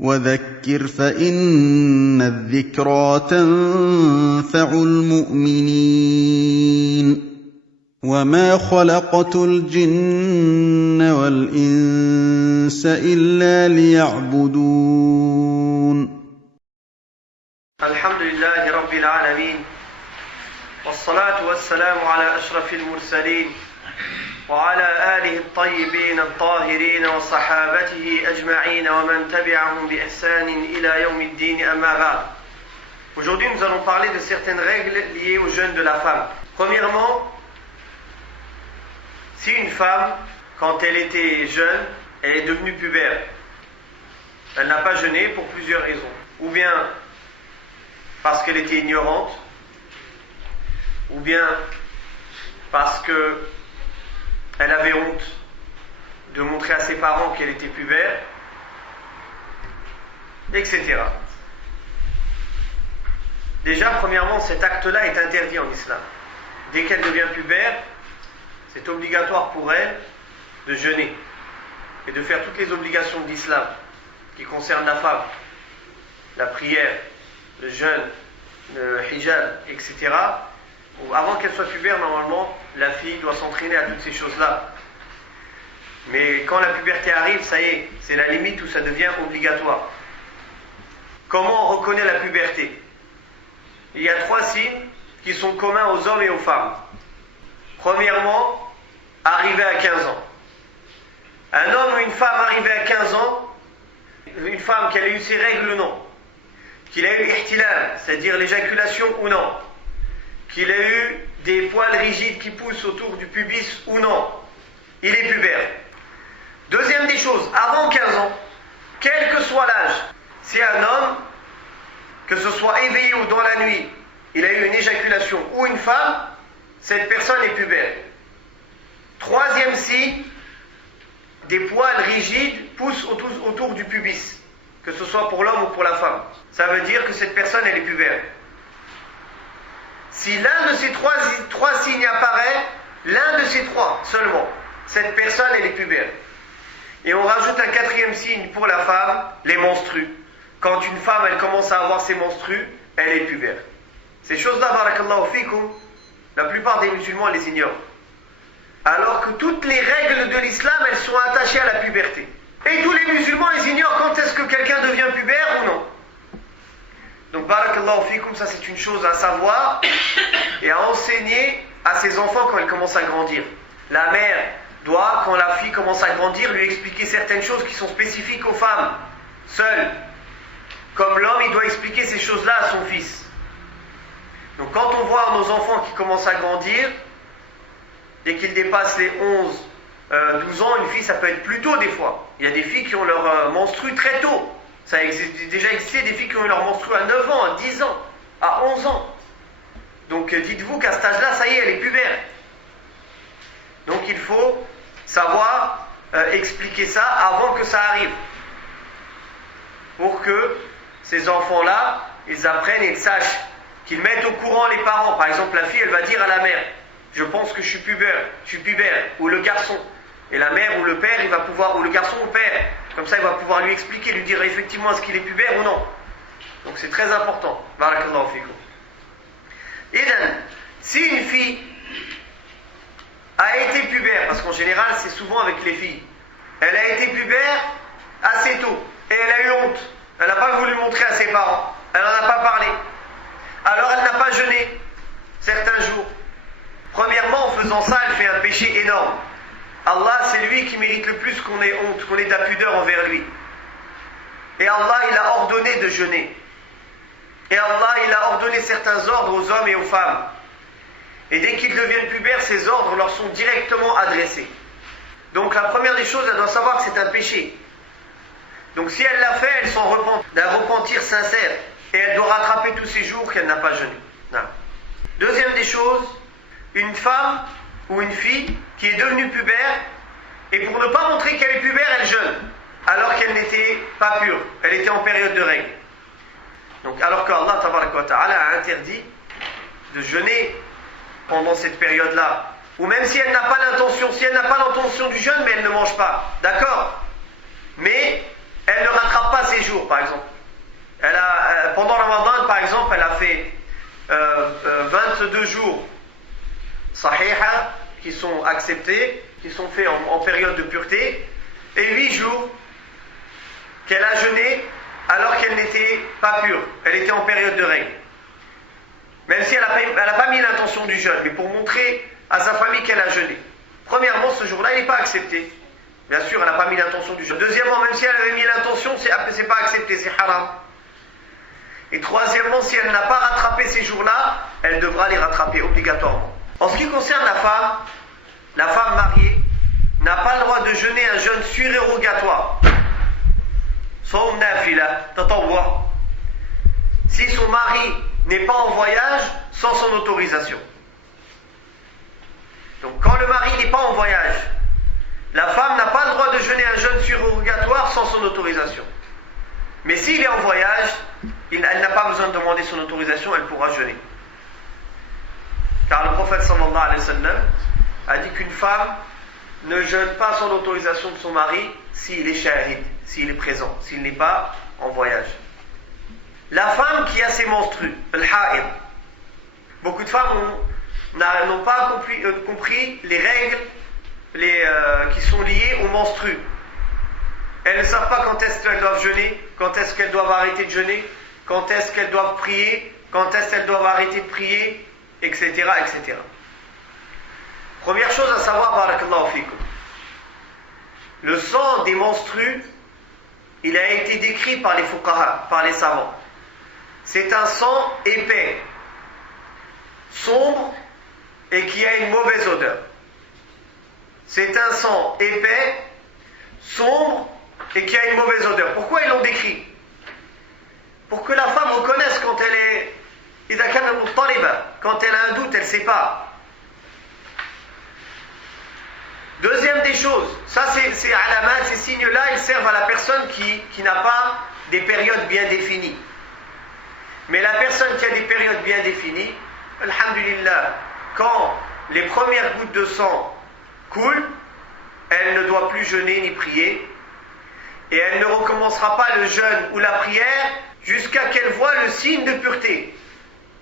وذكر فإن الذكرى تنفع المؤمنين وما خلقت الجن والإنس إلا ليعبدون الحمد لله رب العالمين والصلاة والسلام على أشرف المرسلين وعلى آله الطيبين الطاهرين وصحابته أجمعين ومن تبعهم بإحسان إلى يوم الدين أما بعد. Aujourd'hui, nous allons parler de certaines règles liées au jeûne de la femme. Premièrement, si une femme, quand elle était jeune, elle est devenue pubère, elle n'a pas jeûné pour plusieurs raisons. Ou bien parce qu'elle était ignorante, ou bien parce qu'elle avait honte de montrer à ses parents qu'elle était pubère, etc. Déjà, premièrement, cet acte-là est interdit en islam. Dès qu'elle devient pubère, c'est obligatoire pour elle de jeûner et de faire toutes les obligations de l'islam qui concernent la femme, la prière, le jeûne, le hijab, etc. Avant qu'elle soit pubère, normalement, la fille doit s'entraîner à toutes ces choses-là. Mais quand la puberté arrive, ça y est, c'est la limite où ça devient obligatoire. Comment on reconnaît la puberté? Il y a 3 signes qui sont communs aux hommes et aux femmes. Premièrement, arriver à 15 ans. Un homme ou une femme arrivé à 15 ans, une femme qui a eu ses règles ou non, qu'il a eu ihtilal, c'est-à-dire l'éjaculation ou non, qu'il a eu des poils rigides qui poussent autour du pubis ou non, il est pubère. Deuxième des choses, avant 15 ans, quel que soit l'âge, si un homme, que ce soit éveillé ou dans la nuit, il a eu une éjaculation ou une femme, cette personne est pubère. Troisième signe, des poils rigides poussent autour du pubis, que ce soit pour l'homme ou pour la femme. Ça veut dire que cette personne, elle est pubère. Si l'un de ces trois signes apparaît, l'un de ces 3 seulement, cette personne, elle est pubère. Et on rajoute un 4e signe pour la femme, les menstrues. Quand une femme, elle commence à avoir ses menstrues, elle est pubère. Ces choses-là, barakallahu fikum, la plupart des musulmans les ignorent. Alors que toutes les règles de l'islam, elles sont attachées à la puberté. Et tous les musulmans, ils ignorent quand est-ce que quelqu'un devient pubère ou non. Donc, barakallahu fikum, ça c'est une chose à savoir et à enseigner à ses enfants quand ils commencent à grandir. La mère doit, quand la fille commence à grandir, lui expliquer certaines choses qui sont spécifiques aux femmes, seules. Comme l'homme, il doit expliquer ces choses-là à son fils. Donc, quand on voit nos enfants qui commencent à grandir, dès qu'ils dépassent les 12 ans, une fille, ça peut être plus tôt des fois. Il y a des filles qui ont leur menstrue très tôt. Ça a déjà existé des filles qui ont eu leur menstrue à 9 ans, à 10 ans, à 11 ans. Donc dites-vous qu'à cet âge-là, ça y est, elle est pubère. Donc il faut savoir expliquer ça avant que ça arrive. Pour que ces enfants-là, ils apprennent et ils sachent, qu'ils mettent au courant les parents. Par exemple, la fille, elle va dire à la mère, je pense que je suis pubère, ou le garçon. Et la mère ou le père, il va pouvoir, ou le garçon ou le père, comme ça il va pouvoir lui expliquer, lui dire effectivement est-ce qu'il est pubère ou non. Donc c'est très important. Barakallahu fikum. Et si une fille a été pubère, parce qu'en général c'est souvent avec les filles, elle a été pubère assez tôt, et elle a eu honte, elle n'a pas voulu montrer à ses parents, elle n'en a pas parlé, alors elle n'a pas jeûné certains jours. Premièrement, en faisant ça, elle fait un péché énorme. Allah, c'est lui qui mérite le plus qu'on ait honte, qu'on ait de la pudeur envers lui. Et Allah, il a ordonné de jeûner. Et Allah, il a ordonné certains ordres aux hommes et aux femmes. Et dès qu'ils deviennent pubères, ces ordres leur sont directement adressés. Donc la première des choses, elle doit savoir que c'est un péché. Donc si elle l'a fait, elle s'en repent, d'un repentir sincère. Et elle doit rattraper tous ces jours qu'elle n'a pas jeûné. Non. Deuxième des choses, une femme ou une fille qui est devenue pubère, et pour ne pas montrer qu'elle est pubère, elle jeûne, alors qu'elle n'était pas pure, elle était en période de règle. Donc alors qu'Allah tabaraka wa ta'ala a interdit de jeûner pendant cette période-là, ou même si elle n'a pas l'intention du jeûne, mais elle ne mange pas, d'accord? Mais elle ne rattrape pas ses jours. par exemple. Pendant Ramadan, par exemple, elle a fait 22 jours sahiha qui sont acceptés, qui sont faits en période de pureté, et 8 jours qu'elle a jeûné alors qu'elle n'était pas pure, elle était en période de règle. Même si elle n'a pas mis l'intention du jeûne, mais pour montrer à sa famille qu'elle a jeûné. Premièrement, ce jour-là, il n'est pas accepté. Bien sûr, elle n'a pas mis l'intention du jeûne. Deuxièmement, même si elle avait mis l'intention, c'est pas accepté, c'est haram. Et troisièmement, si elle n'a pas rattrapé ces jours-là, elle devra les rattraper obligatoirement. En ce qui concerne la femme mariée n'a pas le droit de jeûner un jeûne surérogatoire. Saum nafila, tatawwa. Si son mari n'est pas en voyage sans son autorisation. Donc quand le mari n'est pas en voyage, la femme n'a pas le droit de jeûner un jeûne surérogatoire sans son autorisation. Mais s'il est en voyage, elle n'a pas besoin de demander son autorisation, elle pourra jeûner. Car le prophète sallallahu alayhi wa sallam a dit qu'une femme ne jeûne pas sans l'autorisation de son mari s'il est shahid, s'il est présent, s'il n'est pas en voyage. La femme qui a ses menstrues, al-ha'id, beaucoup de femmes n'ont pas compris les règles qui sont liées aux menstrues. Elles ne savent pas quand est-ce qu'elles doivent jeûner, quand est-ce qu'elles doivent arrêter de jeûner, quand est-ce qu'elles doivent prier, quand est-ce qu'elles doivent arrêter de prier, etc., etc. Première chose à savoir, barakallahu fikum, le sang des menstrues, il a été décrit par les fuqaha, par les savants. C'est un sang épais, sombre et qui a une mauvaise odeur. C'est un sang épais, sombre et qui a une mauvaise odeur. Pourquoi ils l'ont décrit? Pour que la femme reconnaisse quand elle est quand elle a un doute, elle ne sait pas. Deuxième des choses, ça c'est alamat, ces signes-là, ils servent à la personne qui n'a pas des périodes bien définies. Mais la personne qui a des périodes bien définies, alhamdulillah, quand les premières gouttes de sang coulent, elle ne doit plus jeûner ni prier, et elle ne recommencera pas le jeûne ou la prière jusqu'à qu'elle voit le signe de pureté.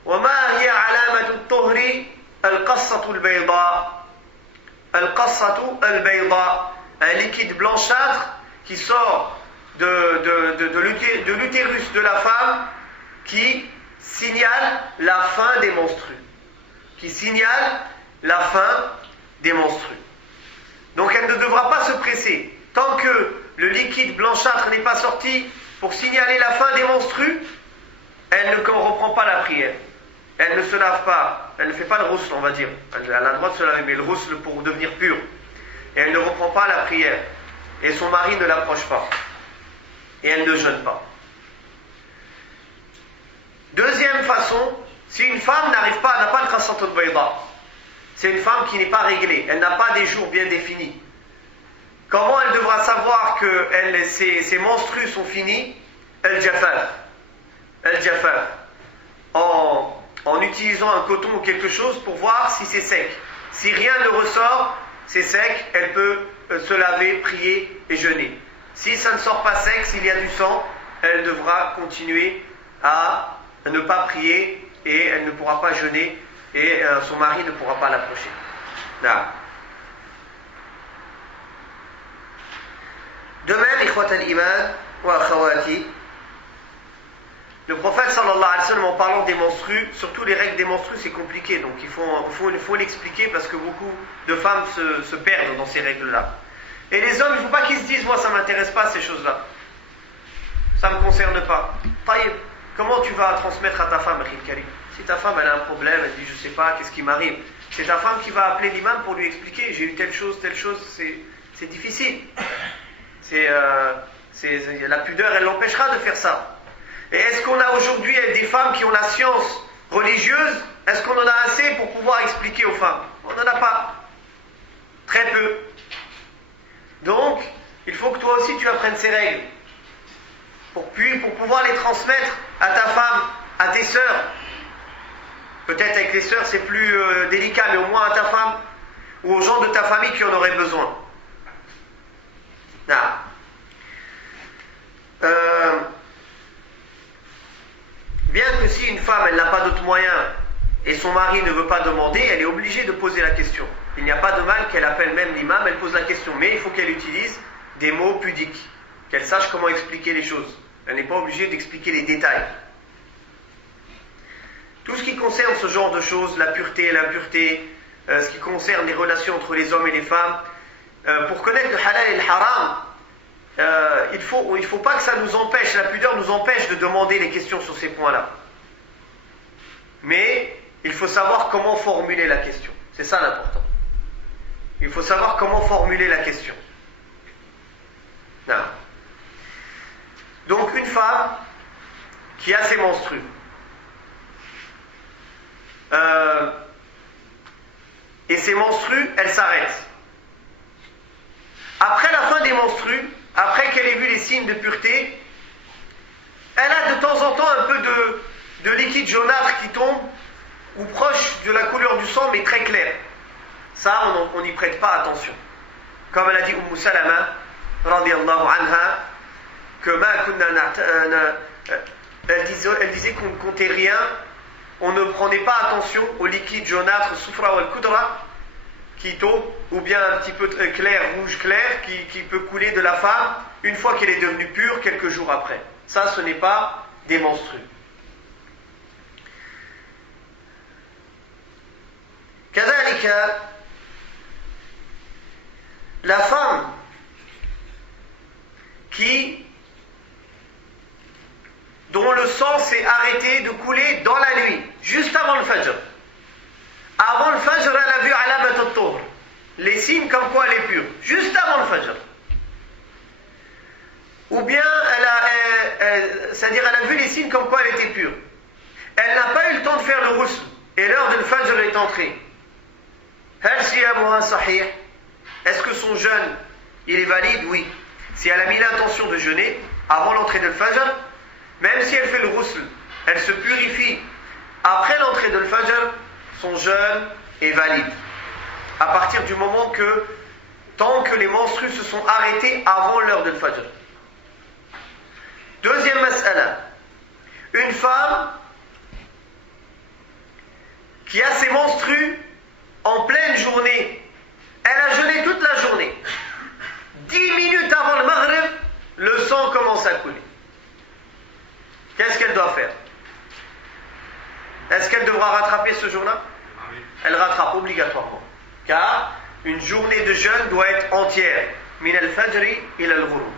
وَمَا هِيَ عَلَامَةُ الطُّهْرِ الْقَصَّةُ الْبَيْضَاءُ الْقَصَّةُ الْبَيْضَاءُ, un liquide blanchâtre qui sort de l'utérus de la femme, qui signale la fin des menstrues. Qui signale la fin des menstrues. Donc elle ne devra pas se presser. Tant que le liquide blanchâtre n'est pas sorti pour signaler la fin des menstrues, elle ne reprend pas la prière. Elle ne se lave pas. Elle ne fait pas le ghusl, on va dire. Elle a le droit de se laver, mais le ghusl pour devenir pure. Et elle ne reprend pas la prière. Et son mari ne l'approche pas. Et elle ne jeûne pas. Deuxième façon, si une femme n'a pas le qassatul bayda, c'est une femme qui n'est pas réglée, elle n'a pas des jours bien définis. Comment elle devra savoir que ses menstrues sont finis? Al-jafaf. En utilisant un coton ou quelque chose pour voir si c'est sec. Si rien ne ressort, c'est sec, elle peut se laver, prier et jeûner. Si ça ne sort pas sec, s'il y a du sang, elle devra continuer à ne pas prier et elle ne pourra pas jeûner et son mari ne pourra pas l'approcher. Là. De même, ikhwat al-iman wa akhawati, le prophète sallallahu alayhi wa sallam, en parlant des menstrues, surtout les règles des menstrues, c'est compliqué, donc il faut l'expliquer parce que beaucoup de femmes se perdent dans ces règles-là. Et les hommes, il ne faut pas qu'ils se disent, moi ça ne m'intéresse pas ces choses-là, ça ne me concerne pas. Taïb, comment tu vas transmettre à ta femme, Karim? Si ta femme elle a un problème, elle dit je ne sais pas, qu'est-ce qui m'arrive, c'est ta femme qui va appeler l'imam pour lui expliquer, j'ai eu telle chose, c'est difficile. La pudeur, elle l'empêchera de faire ça. Et est-ce qu'on a aujourd'hui des femmes qui ont la science religieuse? Est-ce qu'on en a assez pour pouvoir expliquer aux femmes? On n'en a pas. Très peu. Donc, il faut que toi aussi tu apprennes ces règles. Pour pouvoir les transmettre à ta femme, à tes sœurs. Peut-être avec les sœurs c'est plus délicat, mais au moins à ta femme ou aux gens de ta famille qui en auraient besoin. femme, elle n'a pas d'autre moyen et son mari ne veut pas demander, elle est obligée de poser la question. Il n'y a pas de mal qu'elle appelle même l'imam, elle pose la question. Mais il faut qu'elle utilise des mots pudiques, qu'elle sache comment expliquer les choses. Elle n'est pas obligée d'expliquer les détails. Tout ce qui concerne ce genre de choses, la pureté et l'impureté, ce qui concerne les relations entre les hommes et les femmes, pour connaître le halal et le haram, il faut pas que ça nous empêche, la pudeur nous empêche de demander les questions sur ces points-là. Mais il faut savoir comment formuler la question. C'est ça l'important. Il faut savoir comment formuler la question. Non. Donc une femme qui a ses menstrues, et ses menstrues, elle s'arrête. Après la fin des menstrues, après qu'elle ait vu les signes de pureté, elle a de temps en temps un peu de liquide jaunâtre qui tombe, ou proche de la couleur du sang, mais très clair. Ça, on n'y prête pas attention. Comme elle a dit Salama, radiyallahu anha, que elle disait qu'on ne comptait rien, on ne prenait pas attention au liquide jaunâtre, soufra ou al-kudra, qui tombe, ou bien un petit peu clair, rouge clair, qui peut couler de la femme une fois qu'elle est devenue pure quelques jours après. Ça, ce n'est pas des menstrues. كذلك la femme dont le sang s'est arrêté de couler dans la nuit, juste avant le fajr. Avant le fajr, elle a vu alamat al-tuhur, les signes comme quoi elle est pure, juste avant le fajr. Ou bien c'est-à-dire elle a vu les signes comme quoi elle était pure. Elle n'a pas eu le temps de faire le ghusl et l'heure de fajr est entrée. Est-ce que son jeûne, il est valide? Oui. Si elle a mis l'intention de jeûner avant l'entrée de fajr, même si elle fait le ghusl, elle se purifie après l'entrée de fajr, son jeûne est valide. À partir du moment tant que les menstrues se sont arrêtées avant l'heure de fajr. Deuxième mas'ala. Une femme qui a ses menstrues en pleine journée, elle a jeûné toute la journée. 10 minutes avant le maghrib, le sang commence à couler. Qu'est-ce qu'elle doit faire? Est-ce qu'elle devra rattraper ce jour-là? Elle rattrape obligatoirement. Car une journée de jeûne doit être entière. Min al-fajri ila al-ghurub.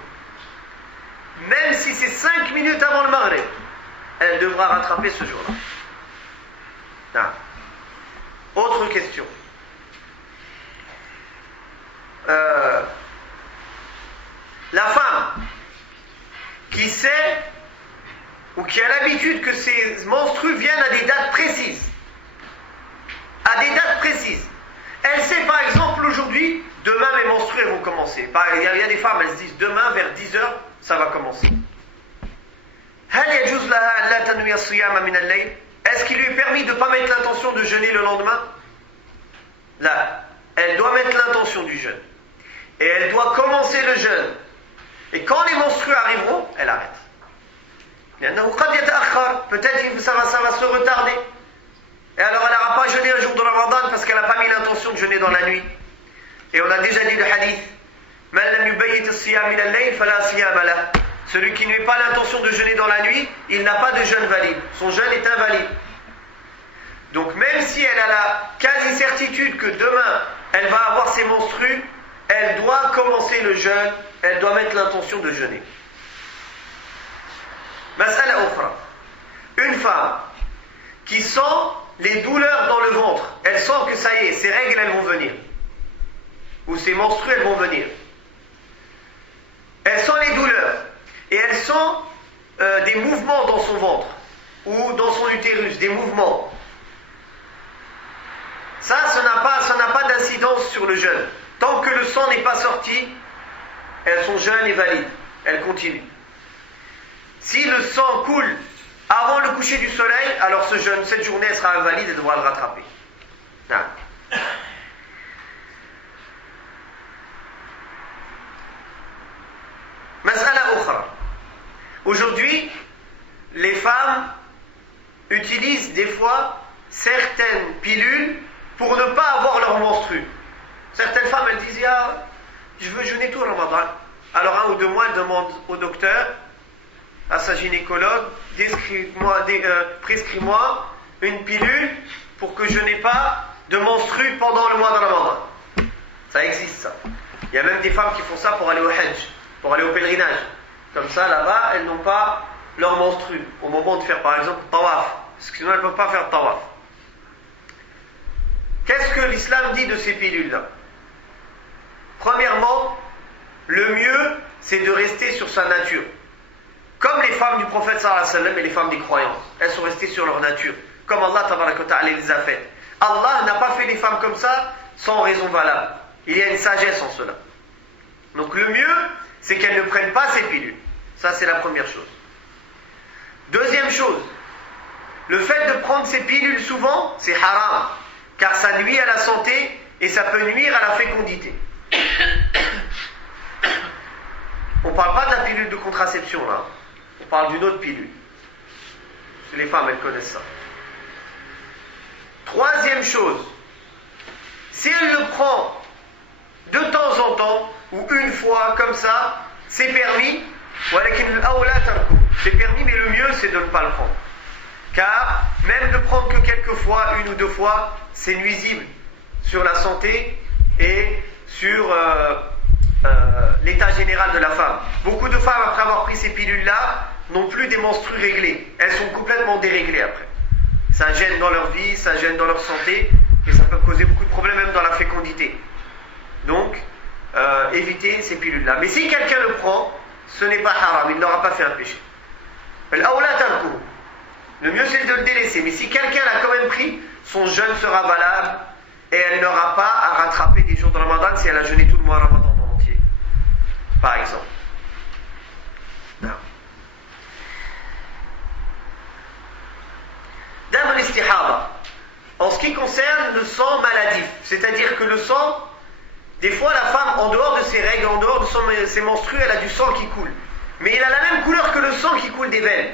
Même si c'est 5 minutes avant le maghrib, elle devra rattraper ce jour-là. Non. Autre question. La femme qui sait ou qui a l'habitude que ses menstrues viennent à des dates précises. À des dates précises. Elle sait par exemple aujourd'hui, demain mes menstrues vont commencer. Il y a des femmes, elles se disent demain vers 10h, ça va commencer. Est-ce qu'il lui est permis de ne pas mettre l'intention de jeûner le lendemain? Là, elle doit mettre l'intention du jeûne. Et elle doit commencer le jeûne. Et quand les menstrues arriveront, elle arrête. Peut-être que ça va se retarder. Et alors elle n'aura pas jeûné un jour de Ramadan parce qu'elle n'a pas mis l'intention de jeûner dans la nuit. Et on a déjà dit le hadith. Celui qui n'a pas l'intention de jeûner dans la nuit, il n'a pas de jeûne valide. Son jeûne est invalide. Donc même si elle a la quasi-certitude que demain, elle va avoir ses menstrues, elle doit commencer le jeûne, elle doit mettre l'intention de jeûner. Mas'ala ukhra. Une femme qui sent les douleurs dans le ventre, elle sent que ça y est, ses règles elles vont venir. Ou ses menstrues elles vont venir. Elle sent les douleurs. Et elle sent des mouvements dans son ventre. Ou dans son utérus, des mouvements. Ça n'a pas d'incidence sur le jeûne. Tant que le sang n'est pas sorti, son jeûne est valide. Elle continue. Si le sang coule avant le coucher du soleil, alors cette journée elle sera invalide et devra le rattraper. Non. Mas'ala ukhra. Aujourd'hui, les femmes utilisent des fois certaines pilules pour ne pas avoir leur menstru. Certaines femmes, elles disent ah, je veux jeûner tout le Ramadan. Alors 1 ou 2 mois, elles demandent au docteur, à sa gynécologue, prescris-moi une pilule pour que je n'ai pas de menstru pendant le mois de Ramadan. Ça existe, ça. Il y a même des femmes qui font ça pour aller au Hajj, pour aller au pèlerinage. Comme ça, là-bas, elles n'ont pas leur menstru au moment de faire, par exemple, tawaf. Parce que sinon, elles ne peuvent pas faire tawaf. Qu'est-ce que l'islam dit de ces pilules-là? Premièrement, le mieux, c'est de rester sur sa nature. Comme les femmes du prophète sallallahu alayhi wa sallam et les femmes des croyants. Elles sont restées sur leur nature. Comme Allah tabaraka wa ta'ala les a faites. Allah n'a pas fait les femmes comme ça sans raison valable. Il y a une sagesse en cela. Donc le mieux, c'est qu'elles ne prennent pas ces pilules. Ça, c'est la première chose. Deuxième chose, le fait de prendre ces pilules souvent, c'est haram. Car ça nuit à la santé et ça peut nuire à la fécondité. On ne parle pas de la pilule de contraception là. On parle d'une autre pilule. Les femmes, elles connaissent ça. Troisième chose, si elle le prend de temps en temps, ou une fois comme ça, c'est permis. C'est permis, mais le mieux c'est de ne pas le prendre. Car même de prendre que quelques fois, 1 ou 2 fois, c'est nuisible sur la santé et sur l'état général de la femme. Beaucoup de femmes, après avoir pris ces pilules-là, n'ont plus des menstrues réglées. Elles sont complètement déréglées après. Ça gêne dans leur vie, ça gêne dans leur santé, et ça peut causer beaucoup de problèmes même dans la fécondité. Donc, évitez ces pilules-là. Mais si quelqu'un le prend, ce n'est pas haram, il n'aura pas fait un péché. Le mieux c'est de le délaisser. Mais si quelqu'un l'a quand même pris, son jeûne sera valable, et elle n'aura pas à rattraper des jours de Ramadan si elle a jeûné tout le mois de Ramadan en entier. Par exemple. Non. Dam al-istihada. En ce qui concerne le sang maladif, c'est-à-dire que le sang, des fois la femme, en dehors de ses règles, en dehors de ses menstrues, elle a du sang qui coule. Mais il a la même couleur que le sang qui coule des veines.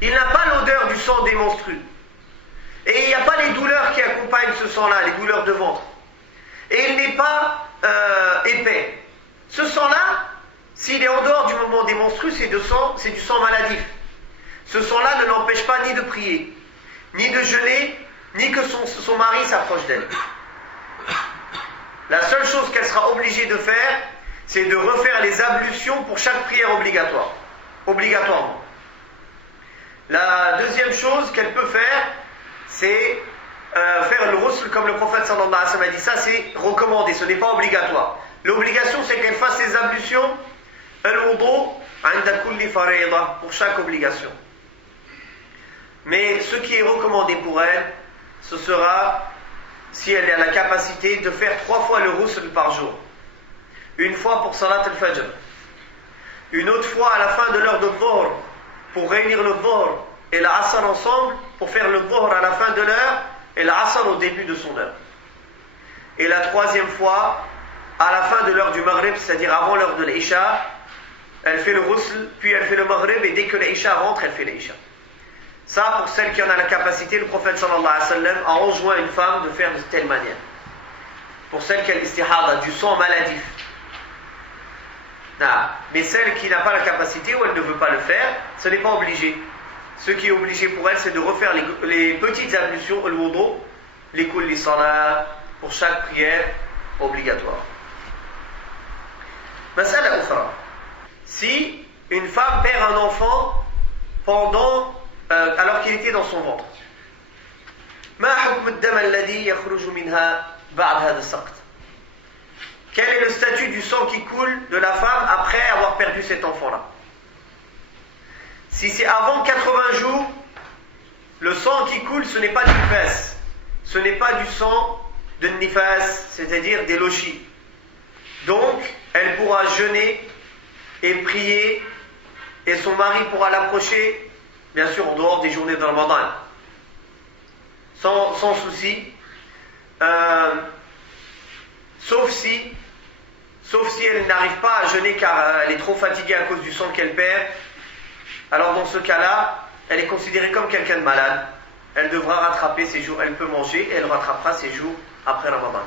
Il n'a pas l'odeur du sang des menstrues. Et il n'y a pas les douleurs qui accompagnent ce sang-là, les douleurs de ventre. Et il n'est pas épais. Ce sang-là, s'il est en dehors du moment des menstrues, c'est du sang maladif. Ce sang-là ne l'empêche pas ni de prier, ni de jeûner, ni que son mari s'approche d'elle. La seule chose qu'elle sera obligée de faire, c'est de refaire les ablutions pour chaque prière obligatoire. Obligatoirement. La deuxième chose qu'elle peut faire, c'est faire le ghusl comme le prophète sallallahu alayhi wa sallam a dit. Ça, c'est recommandé, ce n'est pas obligatoire. L'obligation, c'est qu'elle fasse ses ablutions al-wudu 'inda kulli fariida, pour chaque obligation. Mais ce qui est recommandé pour elle, ce sera, si elle a la capacité, de faire 3 fois le ghusl par jour. Une fois pour salat al-fajr, une autre fois à la fin de l'heure de dhuhr, pour réunir le dhuhr et l'asr ensemble, pour faire le dhuhr à la fin de l'heure et l'asr au début de son heure. Et la 3e fois, à la fin de l'heure du maghrib, c'est-à-dire avant l'heure de l'isha, elle fait le ghusl, puis elle fait le maghrib, et dès que l'isha rentre, elle fait l'isha. Ça, pour celle qui en a la capacité, le prophète sallallahu alayhi wa sallam a enjoint une femme de faire de telle manière. Pour celle qui a l'istihada, du sang maladif. Mais celle qui n'a pas la capacité ou elle ne veut pas le faire, ce n'est pas obligé. Ce qui est obligé pour elle, c'est de refaire les petites ablutions, le wudu, les kulli salat, pour chaque prière obligatoire. Masala ukhra. Si une femme perd un enfant alors qu'il était dans son ventre, ما حكم الدم الذي يخرج منها بعد هذا السقط? Quel est le statut du sang qui coule de la femme après avoir perdu cet enfant-là? Si c'est avant 80 jours, le sang qui coule, ce n'est pas du nifas. Ce n'est pas du sang de nifas, c'est-à-dire des lochis. Donc, elle pourra jeûner et prier, et son mari pourra l'approcher, bien sûr en dehors des journées de Ramadan, sans souci, sauf si elle n'arrive pas à jeûner car elle est trop fatiguée à cause du sang qu'elle perd. Alors dans ce cas-là, elle est considérée comme quelqu'un de malade. Elle devra rattraper ses jours, elle peut manger et elle rattrapera ses jours après Ramadan.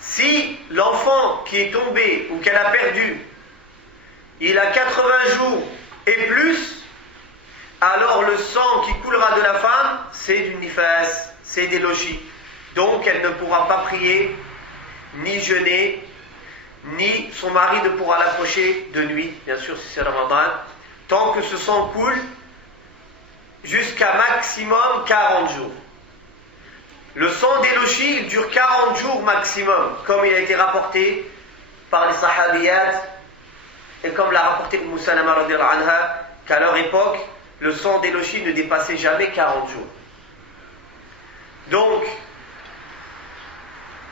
Si l'enfant qui est tombé ou qu'elle a perdu, il a 80 jours et plus, alors le sang qui coulera de la femme, c'est du nifas, c'est des logis. Donc elle ne pourra pas prier, ni jeûner, ni son mari ne pourra l'approcher de nuit, bien sûr si c'est Ramadan, tant que ce sang coule jusqu'à maximum 40 jours. Le sang des logis dure 40 jours maximum, comme il a été rapporté par les sahabiyat, et comme l'a rapporté Umm Salama radhiyallahu anha, qu'à leur époque, le sang des logis ne dépassait jamais 40 jours. Donc,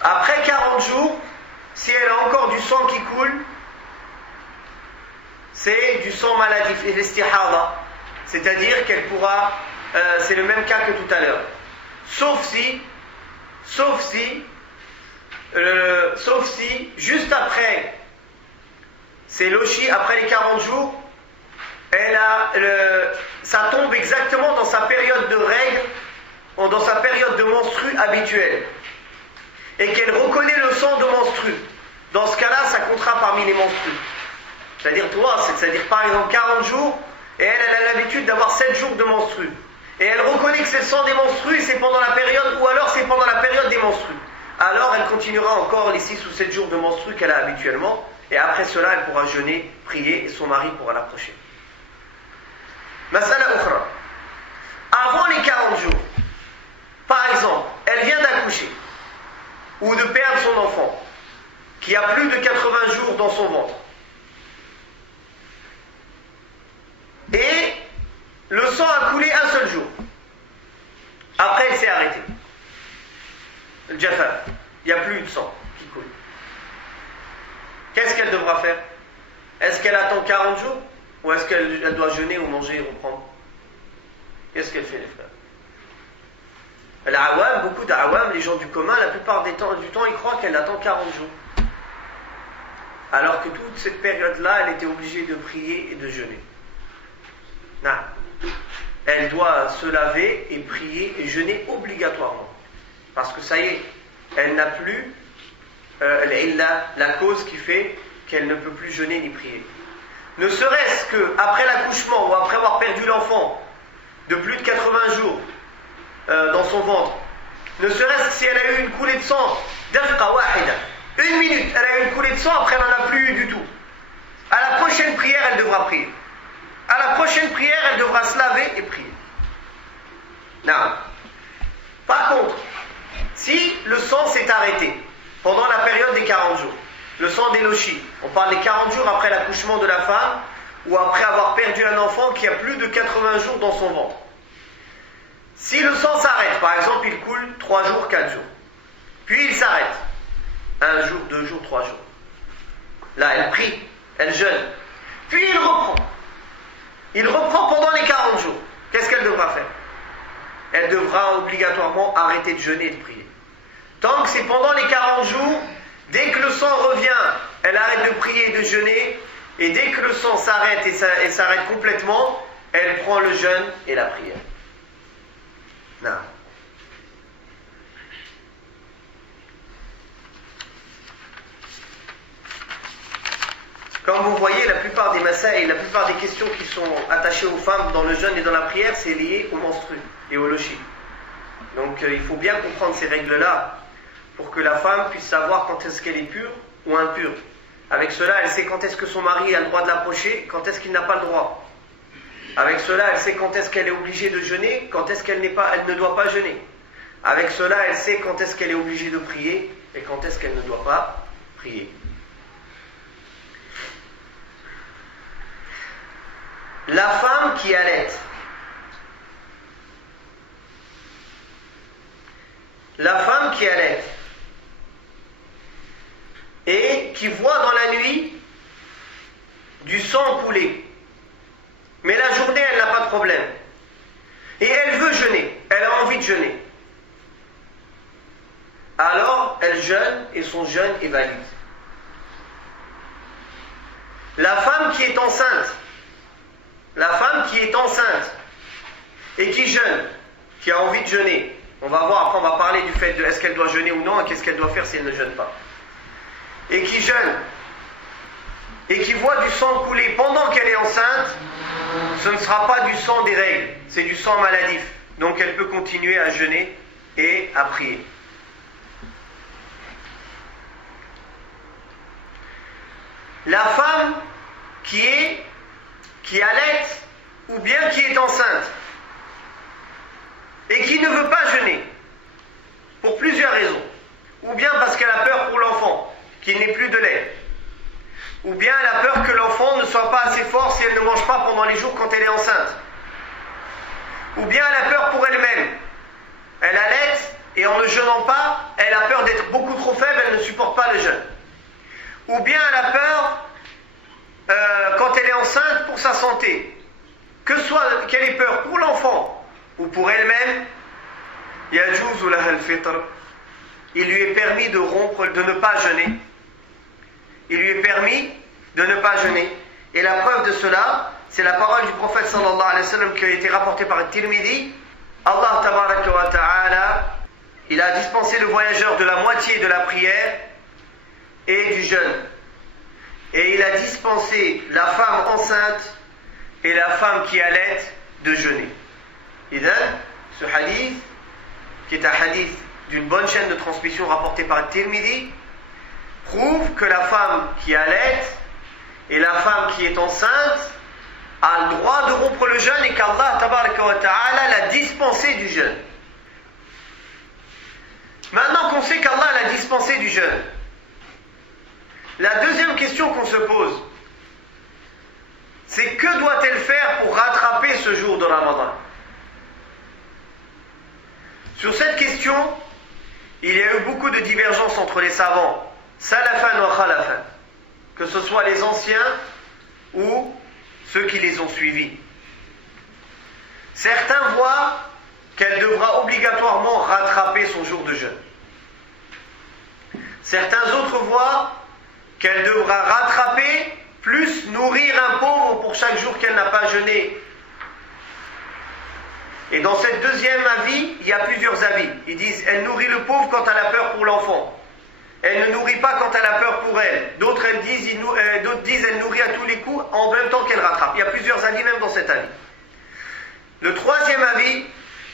après 40 jours, si elle a encore du sang qui coule, c'est du sang maladif, l'istihada, c'est-à-dire qu'elle pourra, c'est le même cas que tout à l'heure, sauf si, juste après ces lochis, après les 40 jours, ça tombe exactement dans sa période de règle, ou dans sa période de menstru habituelle, et qu'elle reconnaît le sang de menstru. Dans ce cas-là, ça comptera parmi les menstrues. C'est-à-dire par exemple 40 jours, et elle a l'habitude d'avoir 7 jours de menstru. Et elle reconnaît que c'est le sang des menstrues, c'est pendant la période, ou alors c'est pendant la période des menstrues. Alors elle continuera encore les 6 ou 7 jours de menstrues qu'elle a habituellement, et après cela, elle pourra jeûner, prier, et son mari pourra l'approcher. Masala ukhra. Avant les 40 jours, par exemple, elle vient d'accoucher, ou de perdre son enfant, qui a plus de 80 jours dans son ventre. Et le sang a coulé un seul jour. Après, elle s'est arrêtée. Le jaffa, il n'y a plus de sang qui coule. Qu'est-ce qu'elle devra faire? Est-ce qu'elle attend 40 jours? Ou est-ce qu'elle doit jeûner ou manger et reprendre? Qu'est-ce qu'elle fait, les frères? L'awam, beaucoup d'awam, les gens du commun, la plupart du temps, ils croient qu'elle attend 40 jours. Alors que toute cette période-là, elle était obligée de prier et de jeûner. Non. Elle doit se laver et prier et jeûner obligatoirement. Parce que ça y est, elle n'a plus la cause qui fait qu'elle ne peut plus jeûner ni prier. Ne serait-ce qu'après l'accouchement ou après avoir perdu l'enfant de plus de 80 jours dans son ventre, ne serait-ce que si elle a eu une coulée de sang, une minute, elle a eu une coulée de sang, après elle n'en a plus eu du tout. À la prochaine prière, elle devra prier. À la prochaine prière, elle devra se laver et prier. Non. Par contre, si le sang s'est arrêté pendant la période des 40 jours, le sang des lochis, on parle des 40 jours après l'accouchement de la femme ou après avoir perdu un enfant qui a plus de 80 jours dans son ventre. Si le sang s'arrête, par exemple, il coule 3 jours, 4 jours, puis il s'arrête, 1 jour, 2 jours, 3 jours. Là, elle prie, elle jeûne, puis il reprend. Il reprend pendant les 40 jours. Qu'est-ce qu'elle devra faire? Elle devra obligatoirement arrêter de jeûner et de prier. Tant que c'est pendant les 40 jours, dès que le sang revient, elle arrête de prier et de jeûner, et dès que le sang s'arrête et s'arrête complètement, elle prend le jeûne et la prière. Non. Comme vous voyez, la plupart des masaïl, la plupart des questions qui sont attachées aux femmes dans le jeûne et dans la prière, c'est lié aux menstrues et aux lochis. Donc il faut bien comprendre ces règles-là pour que la femme puisse savoir quand est-ce qu'elle est pure ou impure. Avec cela, elle sait quand est-ce que son mari a le droit de l'approcher, quand est-ce qu'il n'a pas le droit. Avec cela, elle sait quand est-ce qu'elle est obligée de jeûner, quand est-ce qu'elle ne doit pas jeûner. Avec cela, elle sait quand est-ce qu'elle est obligée de prier et quand est-ce qu'elle ne doit pas prier. La femme qui allait. La femme qui allait et qui voit dans la nuit du sang couler. Mais la journée, elle n'a pas de problème. Et elle veut jeûner, elle a envie de jeûner. Alors, elle jeûne et son jeûne est valide. La femme qui est enceinte qui est enceinte et qui jeûne, qui a envie de jeûner, on va voir, après on va parler du fait de est-ce qu'elle doit jeûner ou non et qu'est-ce qu'elle doit faire si elle ne jeûne pas, et qui jeûne et qui voit du sang couler pendant qu'elle est enceinte, ce ne sera pas du sang des règles, c'est du sang maladif, donc elle peut continuer à jeûner et à prier. La femme qui allait ou bien qui est enceinte et qui ne veut pas jeûner pour plusieurs raisons, ou bien parce qu'elle a peur pour l'enfant qu'il n'ait plus de lait, ou bien elle a peur que l'enfant ne soit pas assez fort si elle ne mange pas pendant les jours quand elle est enceinte, ou bien elle a peur pour elle-même, elle allait et en ne jeûnant pas elle a peur d'être beaucoup trop faible, elle ne supporte pas le jeûne, ou bien elle a peur quand elle est enceinte pour sa santé, que soit qu'elle ait peur pour l'enfant ou pour elle-même, yajuzu laha al-fitr, il lui est permis de rompre, de ne pas jeûner. Il lui est permis de ne pas jeûner. Et la preuve de cela, c'est la parole du prophète sallallahu alayhi wa sallam qui a été rapportée par Tirmidhi. Allah tabaraka wa ta'ala, il a dispensé le voyageur de la moitié de la prière et du jeûne. Et il a dispensé la femme enceinte et la femme qui allait de jeûner. Et donc, ce hadith, qui est un hadith d'une bonne chaîne de transmission rapporté par Tirmidhi, prouve que la femme qui allait et la femme qui est enceinte a le droit de rompre le jeûne et qu'Allah tabaraka wa ta'ala l'a dispensé du jeûne. Maintenant qu'on sait qu'Allah l'a dispensé du jeûne, la deuxième question qu'on se pose, c'est que doit-elle faire pour rattraper ce jour de Ramadan? Sur cette question, il y a eu beaucoup de divergences entre les savants, salafan wa khalafan, que ce soit les anciens ou ceux qui les ont suivis. Certains voient qu'elle devra obligatoirement rattraper son jour de jeûne. Certains autres voient qu'elle devra rattraper plus nourrir un pauvre pour chaque jour qu'elle n'a pas jeûné. Et dans cette deuxième avis, il y a plusieurs avis. Ils disent elle nourrit le pauvre quand elle a peur pour l'enfant. Elle ne nourrit pas quand elle a peur pour elle. D'autres disent elle nourrit à tous les coups en même temps qu'elle rattrape. Il y a plusieurs avis même dans cet avis. Le troisième avis,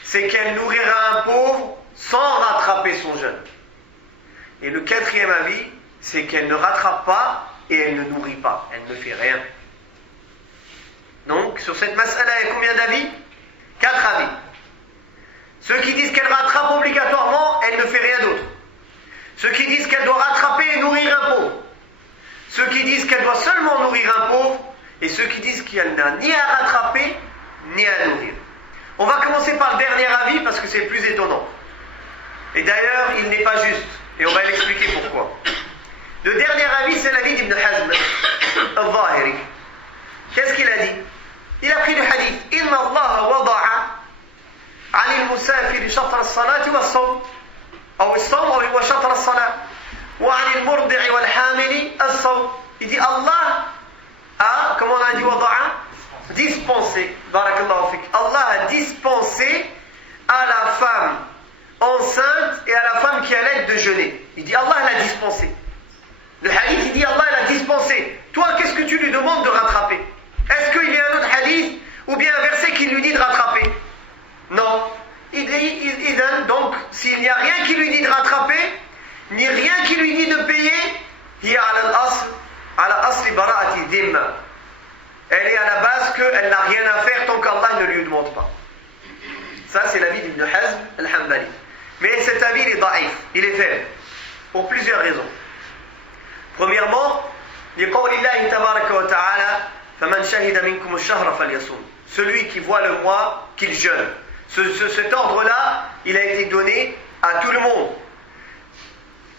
c'est qu'elle nourrira un pauvre sans rattraper son jeûne. Et le quatrième avis, c'est qu'elle ne rattrape pas et elle ne nourrit pas. Elle ne fait rien. Donc, sur cette mas'ala, il y a combien d'avis? 4 avis. Ceux qui disent qu'elle rattrape obligatoirement, elle ne fait rien d'autre. Ceux qui disent qu'elle doit rattraper et nourrir un pauvre. Ceux qui disent qu'elle doit seulement nourrir un pauvre. Et ceux qui disent qu'elle n'a ni à rattraper, ni à nourrir. On va commencer par le dernier avis parce que c'est le plus étonnant. Et d'ailleurs, il n'est pas juste. Et on va l'expliquer pourquoi. Le dernier avis, c'est l'avis d'Ibn Hazm al-Zahiri. Qu'est-ce qu'il a dit? Il a pris le hadith. Inna Allah wada'a 'ala al-musafir shatr as-salati was-sawm. Ou as-sawm ou shatr as-salat. Wa 'ala al-murdi'i wal-hamili as-sawm. Il dit Allah a, comment on a dit wada'a? Dispensé. Barakallahu fik. Allah a dispensé à la femme enceinte et à la femme qui allait de jeûner. Il dit Allah l'a dispensé. Le hadith il dit Allah l'a dispensé. Toi qu'est-ce que tu lui demandes de rattraper? Est-ce qu'il y a un autre hadith ou bien un verset qui lui dit de rattraper? Non. Donc s'il n'y a rien qui lui dit de rattraper, ni rien qui lui dit de payer, hiya ala asli bara'ati dhimma. Elle est à la base qu'elle n'a rien à faire tant qu'Allah ne lui demande pas. Ça c'est l'avis d'Ibn Hazm al-Hanbali. Mais cet avis il est daïf, il est faible, pour plusieurs raisons. Premièrement, celui qui voit le mois, qu'il jeûne. Cet ordre-là, il a été donné à tout le monde.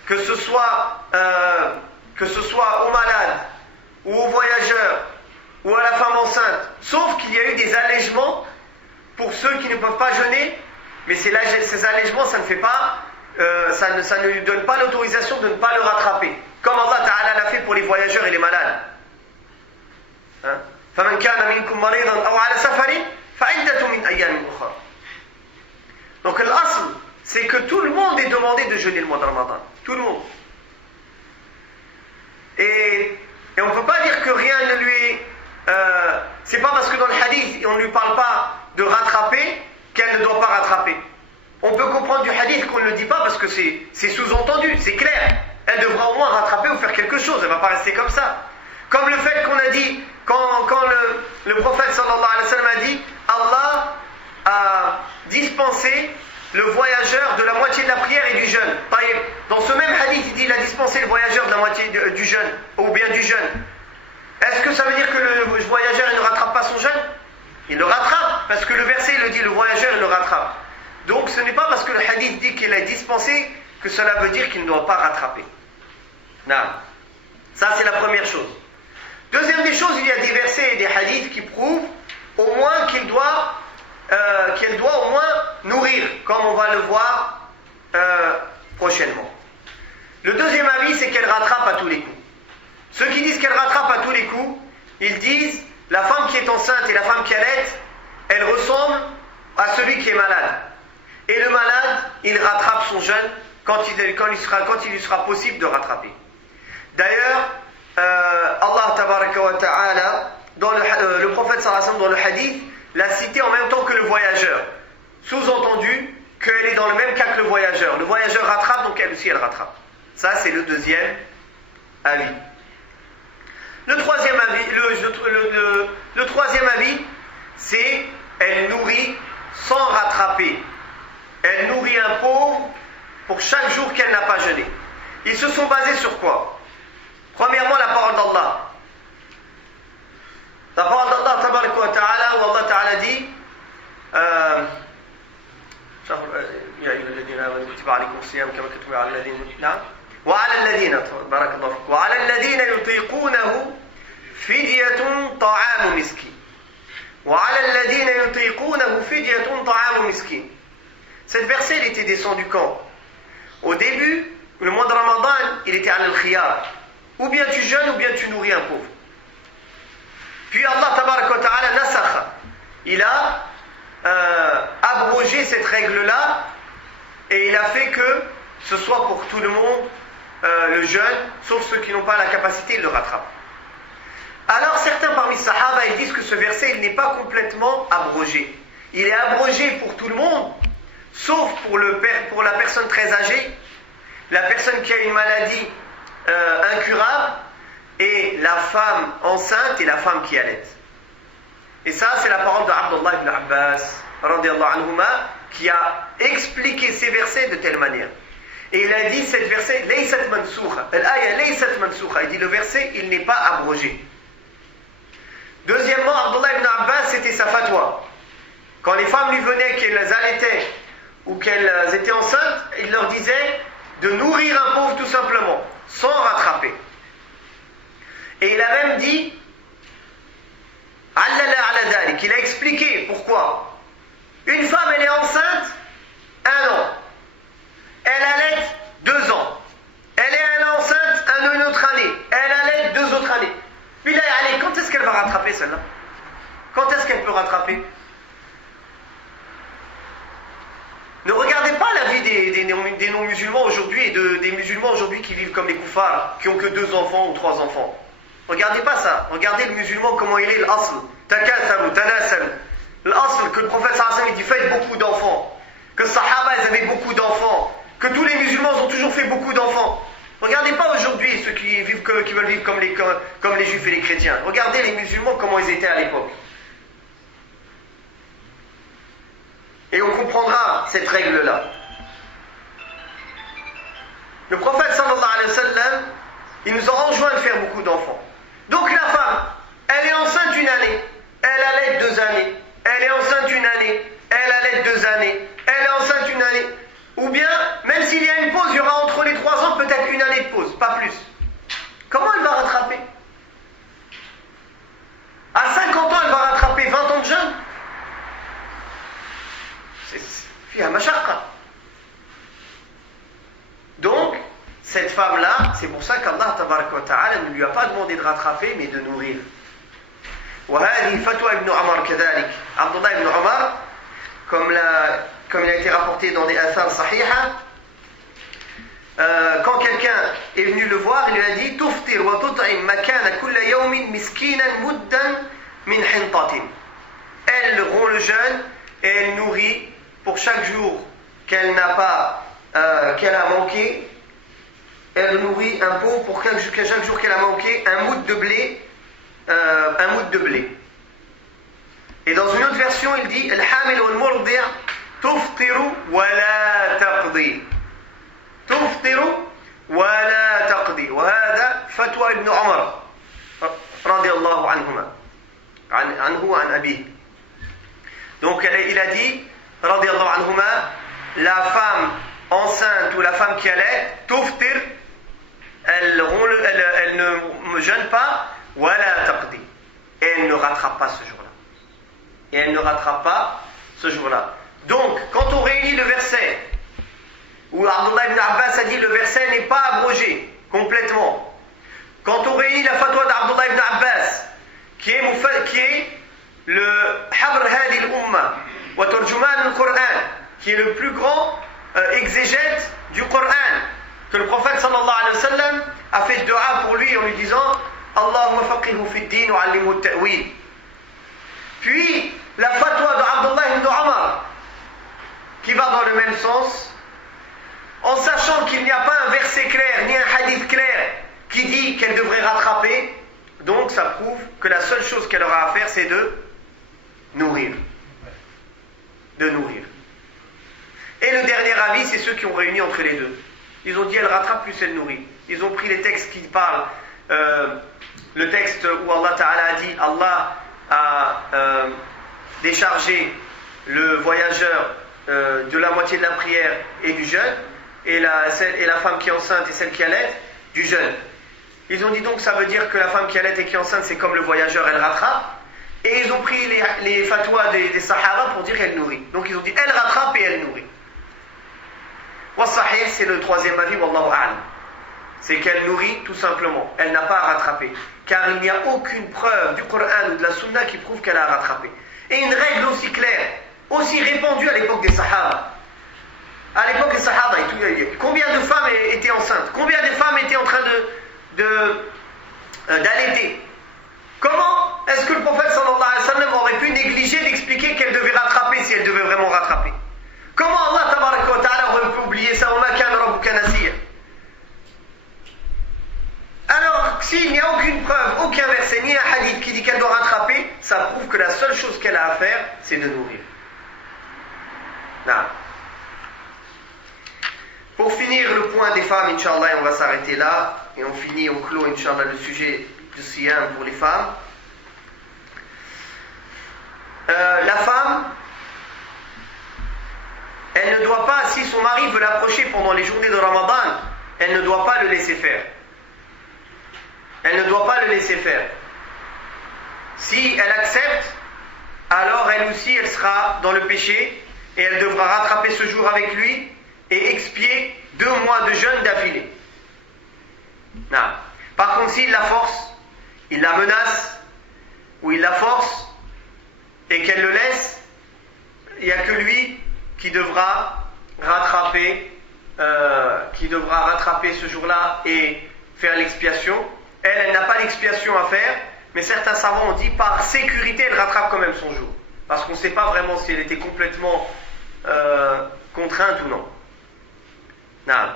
Que ce soit aux malades, ou aux voyageurs, ou à la femme enceinte. Sauf qu'il y a eu des allègements pour ceux qui ne peuvent pas jeûner. Mais ces allègements, ça ne lui donne pas l'autorisation de ne pas le rattraper. Comme Allah Ta'ala l'a fait pour les voyageurs et les malades. Hein? فمن كان منكم مريضا أو على سفر فعدة من أيام أخرى. Donc l'asl, c'est que tout le monde est demandé de jeûner le mois de Ramadan. Tout le monde. Et on ne peut pas dire que rien ne lui... c'est pas parce que dans le hadith, on ne lui parle pas de rattraper qu'elle ne doit pas rattraper. On peut comprendre du hadith qu'on ne le dit pas parce que c'est sous-entendu, c'est clair. Elle devra au moins rattraper ou faire quelque chose, elle ne va pas rester comme ça. Comme le fait qu'on a dit, quand le prophète sallallahu alayhi wa sallam a dit, Allah a dispensé le voyageur de la moitié de la prière et du jeûne. Dans ce même hadith, il dit, il a dispensé le voyageur de la moitié du jeûne, ou bien du jeûne. Est-ce que ça veut dire que le voyageur il ne rattrape pas son jeûne? Il le rattrape, parce que le verset le dit, le voyageur il le rattrape. Donc ce n'est pas parce que le hadith dit qu'il a dispensé que cela veut dire qu'il ne doit pas rattraper. Non. Ça c'est la première chose. Deuxième des choses, il y a des versets et des hadiths qui prouvent au moins qu'elle doit au moins nourrir, comme on va le voir prochainement. Le deuxième avis, c'est qu'elle rattrape à tous les coups. Ceux qui disent qu'elle rattrape à tous les coups, ils disent la femme qui est enceinte et la femme qui allait, elle ressemble à celui qui est malade. Et le malade, il rattrape son jeûne quand il lui sera possible de rattraper. D'ailleurs, Allah tabaraka wa ta'ala, dans le prophète sallallahu alayhi wa sallam, dans le hadith, l'a cité en même temps que le voyageur. Sous-entendu qu'elle est dans le même cas que le voyageur. Le voyageur rattrape, donc elle aussi elle rattrape. Ça c'est le deuxième avis. Le troisième avis, c'est elle nourrit sans rattraper. Elle nourrit un pauvre pour chaque jour qu'elle n'a pas jeûné. Ils se sont basés sur quoi? Premièrement, la parole d'Allah. La parole d'Allah, tabaraka wa ta'ala, où Allah ta'ala dit يا أيها الذين آمنوا كتب عليكم الصيام كما كتب على الذين نعم وعلى الذين بارك الله فيكم وعلى الذين يطيقونه فدية طعام مسكين وعلى الذين يطيقونه فدية طعام مسكين. Cette verset, il était descendu quand? Au début, le mois de Ramadan, il était à al-khiyar. Ou bien tu jeûnes ou bien tu nourris un pauvre. Puis Allah tabaraka wa ta'ala nasakha. Il a abrogé cette règle-là et il a fait que ce soit pour tout le monde le jeûne, sauf ceux qui n'ont pas la capacité, ils le rattrapent. Alors certains parmi les sahaba, ils disent que ce verset, il n'est pas complètement abrogé. Il est abrogé pour tout le monde, sauf pour la personne très âgée, la personne qui a une maladie incurable, et la femme enceinte et la femme qui allait. Et ça, c'est la parole d'Abdullah ibn Abbas, radiyallahu anhuma, qui a expliqué ces versets de telle manière. Et il a dit, cette verset, laysat mansukha. Al-aya laysat mansukha. Il dit, le verset, il n'est pas abrogé. Deuxièmement, Abdullah ibn Abbas, c'était sa fatwa. Quand les femmes lui venaient, qu'elles allaitaient ou qu'elles étaient enceintes, il leur disait de nourrir un pauvre tout simplement, sans rattraper. Et il a même dit, qu'il a expliqué pourquoi. Une femme, elle est enceinte 1 an. Elle allait 2 ans. Elle est enceinte une autre année. Elle allait 2 autres années. Puis là, allez, quand est-ce qu'elle va rattraper celle-là? Quand est-ce qu'elle peut rattraper? Ne regardez pas la vie des non-musulmans aujourd'hui et des musulmans aujourd'hui qui vivent comme les koufars, qui n'ont que 2 enfants ou 3 enfants. Regardez pas ça. Regardez le musulman, comment il est, l'asl. Takatharu, tanasalu. L'asl, que le prophète sallallahu alayhi wa sallam dit, faites beaucoup d'enfants. Que les sahaba, ils avaient beaucoup d'enfants. Que tous les musulmans ont toujours fait beaucoup d'enfants. Regardez pas aujourd'hui ceux qui veulent vivre comme les juifs et les chrétiens. Regardez les musulmans, comment ils étaient à l'époque. Et on comprendra cette règle-là. Le prophète sallallahu alayhi wa sallam, il nous a enjoint de faire beaucoup d'enfants. Donc la femme, elle est enceinte 1 année, elle allait 2 années, elle est enceinte 1 année, elle allait 2 années, elle est enceinte 1 année. Ou bien, même s'il y a une pause, il y aura entre les 3 ans peut-être 1 année de pause, pas plus. Comment elle va rattraper? À 50 ans, elle va rattraper 20 ans de jeûne? C'est mashaqqa. Donc, cette femme-là, c'est pour ça qu'Allah tabaraka wa ta'ala ne lui a pas demandé de rattraper, mais de nourrir. وهذه فتوى ابن عمر كذلك. Abdullah ibn Omar, comme il a été rapporté dans des athars sahiha, quand quelqu'un est venu le voir, il lui a dit tuftir wa tut'im makana kulla yawmin miskinan muddan min hintatin. Elle rompt le jeûne et elle nourrit pour chaque jour qu'elle n'a pas qu'elle a manqué, elle nourrit un pauvre pour chaque jour qu'elle a manqué un moud de blé. Et dans une autre version, il dit Al-hamil wal-murdi' tuftiru wa la taqdi. Tuftiru wa la taqdi. وهذا فتوى ابن عمر رضي الله عنه وعن أبيه. Donc il a dit رضي الله عنهما, la femme enceinte ou la femme qui allait tuftir, elle ne jeûne pas ولا تقضي, et elle ne rattrape pas ce jour-là. Et elle ne rattrape pas ce jour-là. Donc, quand on réunit le verset où Abdullah ibn Abbas a dit le verset n'est pas abrogé complètement, quand on réunit la fatwa d'Abdullah ibn Abbas qui est le Habr Hadi al-Umma wa Turjuman al-Qur'an, qui est le plus grand exégète du Coran, que le prophète sallallahu alayhi wa sallam a fait dua pour lui en lui disant Allahumma faqihu fi ad-din wa 'allimhu at-ta'wil. Puis la fatwa de Abdullah ibn Omar qui va dans le même sens, en sachant qu'il n'y a pas un verset clair ni un hadith clair qui dit qu'elle devrait rattraper, donc ça prouve que la seule chose qu'elle aura à faire c'est de nourrir. De nourrir. Et le dernier avis, c'est ceux qui ont réuni entre les deux. Ils ont dit elle rattrape plus elle nourrit. Ils ont pris les textes qui parlent, le texte où Allah Ta'ala a dit Allah a déchargé le voyageur de la moitié de la prière et du jeûne, et la femme qui est enceinte et celle qui allaite du jeûne. Ils ont dit donc ça veut dire que la femme qui allaite et qui est enceinte c'est comme le voyageur, elle rattrape. Et ils ont pris les fatwas des Sahaba pour dire qu'elle nourrit. Donc ils ont dit elle rattrape et elle nourrit. Wa sahih, c'est le troisième avis, wallahu a'lam. C'est qu'elle nourrit tout simplement. Elle n'a pas à rattraper. Car il n'y a aucune preuve du Coran ou de la Sunna qui prouve qu'elle a à rattraper. Et une règle aussi claire, aussi répandue à l'époque des Sahaba. À l'époque des Sahaba, combien de femmes étaient enceintes? Combien de femmes étaient en train d'allaiter? Comment est-ce que le prophète sallallahu alayhi wa sallam aurait pu négliger d'expliquer qu'elle devait rattraper si elle devait vraiment rattraper? Comment Allah tabaraka wa ta'ala aurait pu oublier ça? Alors, s'il n'y a aucune preuve, aucun verset, ni un hadith qui dit qu'elle doit rattraper, ça prouve que la seule chose qu'elle a à faire, c'est de nourrir. Non. Pour finir le point des femmes, Inch'Allah, on va s'arrêter là, et on clôt, Inch'Allah, le sujet du siyam pour les femmes. La femme, elle ne doit pas, si son mari veut l'approcher pendant les journées de Ramadan, elle ne doit pas le laisser faire. Elle ne doit pas le laisser faire. Si elle accepte, alors elle aussi, elle sera dans le péché, et elle devra rattraper ce jour avec lui, et expier 2 mois de jeûne d'affilée. Non. Par contre, s'il la force, il la menace, ou il la force, et qu'elle le laisse, il n'y a que lui qui devra rattraper ce jour-là et faire l'expiation. Elle n'a pas l'expiation à faire, mais certains savants ont dit par sécurité, elle rattrape quand même son jour. Parce qu'on ne sait pas vraiment si elle était complètement contrainte ou non. Non.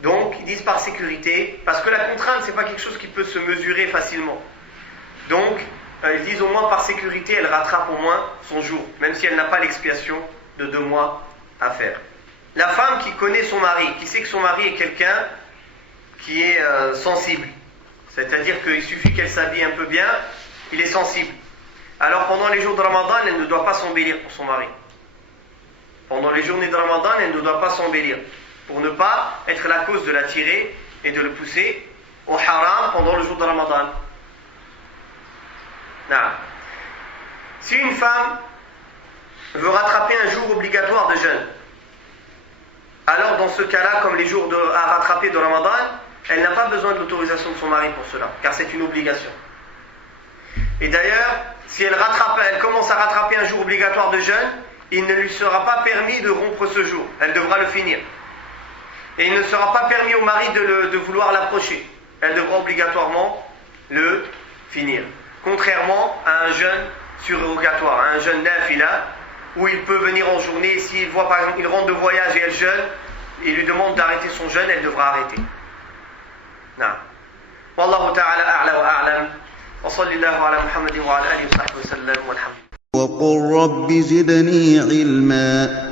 Donc, ils disent par sécurité, parce que la contrainte, c'est pas quelque chose qui peut se mesurer facilement. Donc, ils disent au moins par sécurité, elle rattrape au moins son jour, même si elle n'a pas l'expiation de 2 mois à faire. La femme qui connaît son mari, qui sait que son mari est quelqu'un qui est sensible, c'est-à-dire qu'il suffit qu'elle s'habille un peu bien, il est sensible. Alors pendant les jours de Ramadan, elle ne doit pas s'embellir pour son mari. Pendant les journées de Ramadan, elle ne doit pas s'embellir, pour ne pas être la cause de l'attirer et de le pousser au haram pendant le jour de Ramadan. Non. Si une femme veut rattraper un jour obligatoire de jeûne, alors dans ce cas-là, comme les jours à rattraper de Ramadan, elle n'a pas besoin de l'autorisation de son mari pour cela, car c'est une obligation. Et d'ailleurs, si elle commence à rattraper un jour obligatoire de jeûne, il ne lui sera pas permis de rompre ce jour. Elle devra le finir. Et il ne sera pas permis au mari de vouloir l'approcher. Elle devra obligatoirement le finir. Contrairement à un jeûne surrogatoire, à un jeûne nafila, où il peut venir en journée, et s'il voit par exemple, il rentre de voyage et elle jeûne, et il lui demande d'arrêter son jeûne, elle devra arrêter. Non. Wallahu ta'ala a'la wa a'lam. Wa sallallahu ala Muhammadin wa ala alihi wa sahbihi wa sallam walhamdulillah. وقل رب زدني علما